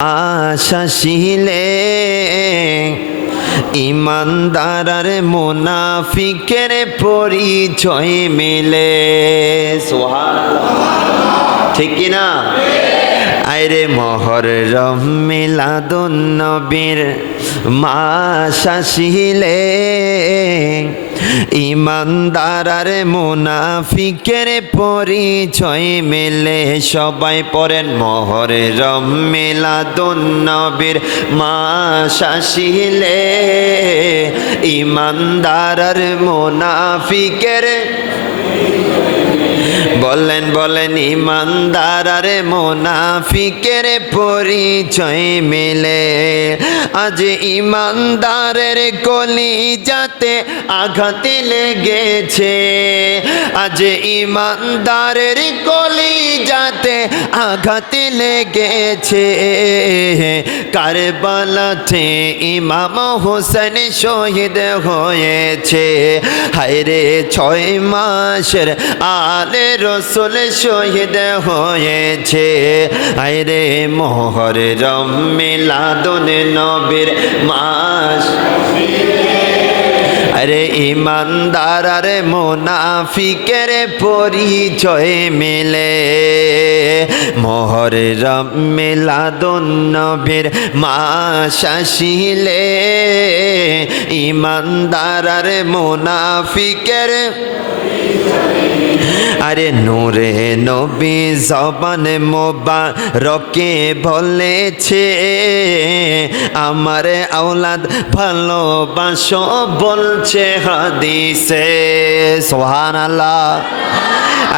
আশাশিলে ইমানদারার মুনাফিকের পরিচয় মিলে। ঠিক কিনা আইরে মহর মিলাদুন নবীর মাশাশিলে ইমানদারার মুনাফিকের পরিচয় মেলে, সবাই পড়েন মহরে মিলাদুন নবীর মাশাশিলে ইমানদারার মুনাফিকের বলেন বলেন ইমানদার মোনাফিকের পরিচয় মেলে। আজ ইমানদারের কলি যাতে আঘাতে লেগেছে। আজ ইমানদারের কলি যাতে আঘাতে লেগেছে। কারবালাতে ইমাম হোসেন শহীদ হয়েছে। হায়রে ছয় মাসের আলে রসুল শহীদ হয়েছে। আরে মোহর রম মিলাদুন নবীর মাস আরে ইমানদার আরে মোনাফিকের পরিচয় মেলে। মোহর মিলাদুন মা মাশাশিলে ইমানদার আরে মোনাফিকের আরে নূরে নবী জবান মোবা রকে বলেছে, আমার আওলাদ ভালোবাসো, বলছে হাদিসে। সোহান আল্লাহ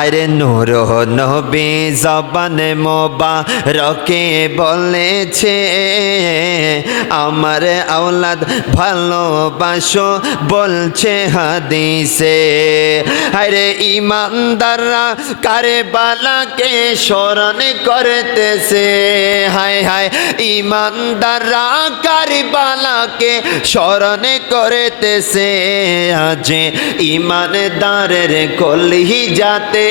আরে নূর নবী জবান মোবা রকে বলেছে, আমার আওলাদ ভালোবাসো, বলছে হাদিসে। আরে ইমানদাররা কারে বালাকে স্মরণ করতেছে। হায় হায়, ইমানদাররা কারে বালাকে স্মরণ করতেছে। আজ ইমানদারের কলহি যাতে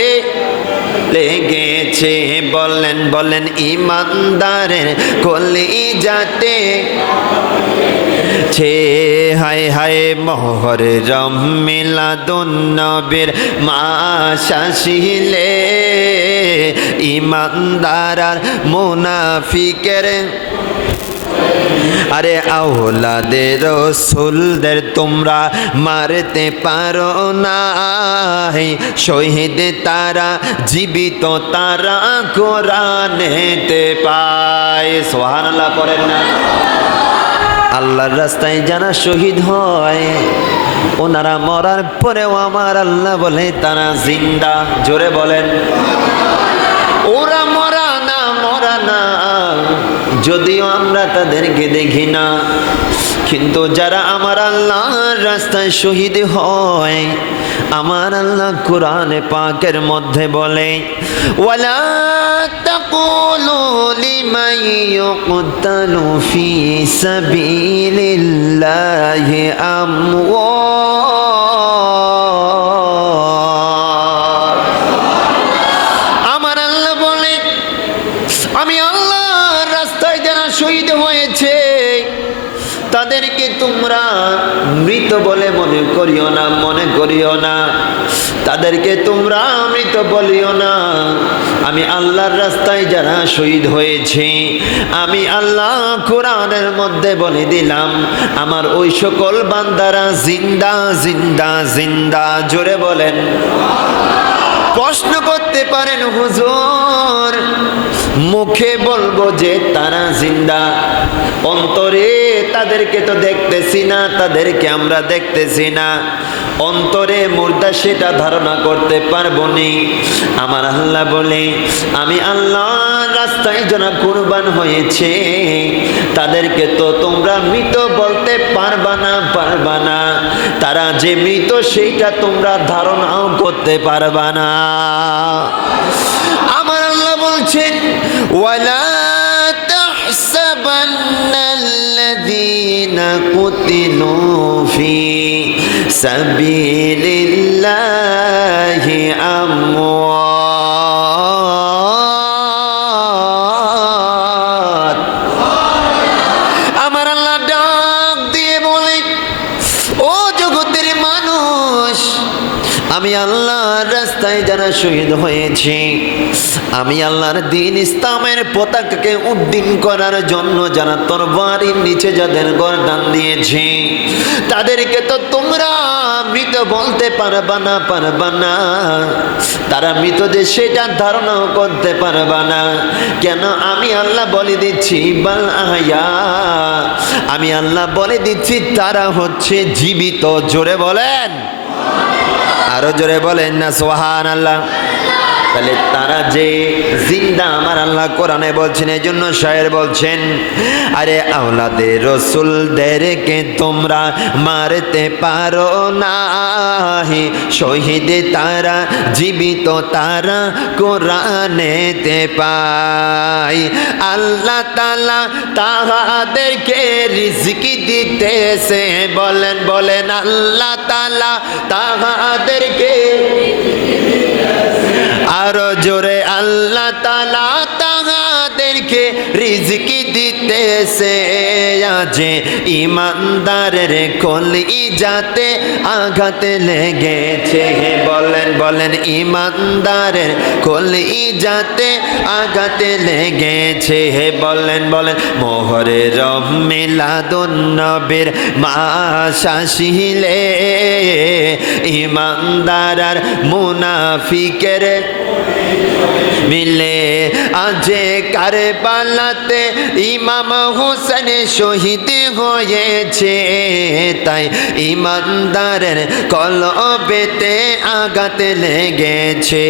লেগেছে, বলেন বলেন, ইমানদারের কলি যাতে ছে হায় হায় মোহর মিলাদুন নবীর মাশাশিলে ইমানদার আর মুনাফিকের, আরে আওলাদের রসুলদের তোমরা মারতে পারো না শহীদ তারা, জীবিত তারা কোরআনেতে পায়। সোহানাল্লাহ করেন না। আল্লাহর রাস্তায় যারা শহীদ হয়, ওনারা মরার পরেও আমার আল্লাহ বলে, তারা জিন্দা। জোরে বলেন। ওরা মরা না মরা না, যদিও আমরা তাদেরকে দেখি না, কিন্তু যারা আমার আল্লাহর রাস্তায় শহীদ হয়, আমার আল্লাহ কোরআনে পাকের মধ্যে বলে, ওয়ালা তাকুলু লিমান ইউকতালু ফি সাবিলিল্লাহি আমওয়াত আমার আল্লাহ বলে, আমি আল্লাহর রাস্তায় যারা শহীদ হয়েছে, তাদেরকে তোমরা মৃত বলে মনে করিও না, মনে করিও না। তাদেরকে তোমরা মৃত বলিও না। আমি আল্লাহর রাস্তায় যারা শহীদ হয়েছে, আমি আল্লাহ কোরআনের মধ্যে বলে দিলাম, আমার ওই সকল বান্দারা জিন্দা জিন্দা জিন্দা, জোরে বলেন। প্রশ্ন করতে পারেন হুজুর, মুখে বলব যে তারা জিন্দা। অন্তরে তাদেরকে তো দেখতেছি না, তাদেরকে আমরা দেখতেছি না। অন্তরে মুর্দা সেটা ধারণা করতে পারব নি। আমার আল্লাহ বলে, আমি আল্লাহ রাস্তায় যারা কুরবান হয়েছে, তাদেরকে তো তোমরা মৃত বলতে পারবা না পারবা না। তারা যে মৃত, সেইটা তোমরা ধারণাও করতে পারবা না। আমার আল্লাহ বলছেন, ওয়ালা سبيل الله أموات আমার আল্লাহ ডাক দিয়ে বলি ও জগতের মানুষ আমি আল্লাহ রাস্তায় যারা শহীদ হয়েছে, আমি আল্লাহর দিন ইসলামের পতাকাকে উদ্দিন করার জন্য যারা তোর বাড়ির নিচে যাদের গরদান দিয়েছে, তাদেরকে তো তোমরা মৃত বলতে পারবা না পারবা না। তারা মৃত যে সেটা ধারণাও করতে পারবা না। কেন আমি আল্লাহ বলে দিচ্ছি, বাল আমি আল্লাহ বলে দিচ্ছি, তারা হচ্ছে জীবিত। জোরে বলেন। আরও জোরে বলেন না সোহান আল্লাহ তাহলে তারা যে জিন্দা, আমার আল্লাহ কোরআনে বলছেন এই জন্য শায়ের বলছেন, আরে আওলাদে রসুলদেরকে তোমরা মারতে পারো না। শহীদ তারা, জীবিত তারা কোরআনেতে পায়। আল্লাহ তালা তাহাদেরকে রিজকি দিতেছে। বলেন বলেন, আল্লাহ তালা তাহাদেরকে আরও জোরে রিজকি দিতেছে আজে ইমানদারের কলি যাতে আঘাত লেগেছে। বলেন বলেন, ইমানদারের কলি যাতে আঘাত লেগেছে। বলেন বলেন, মোহরে রমিলাদুন নবীর মাস আসিলে ইমানদার মুনাফিকের মিলে আজে কারবালাতে ইমাম হোসেন শহীদ হয়েছে। তাই ইমানদারের কলবেতে আঘাত লেগেছে।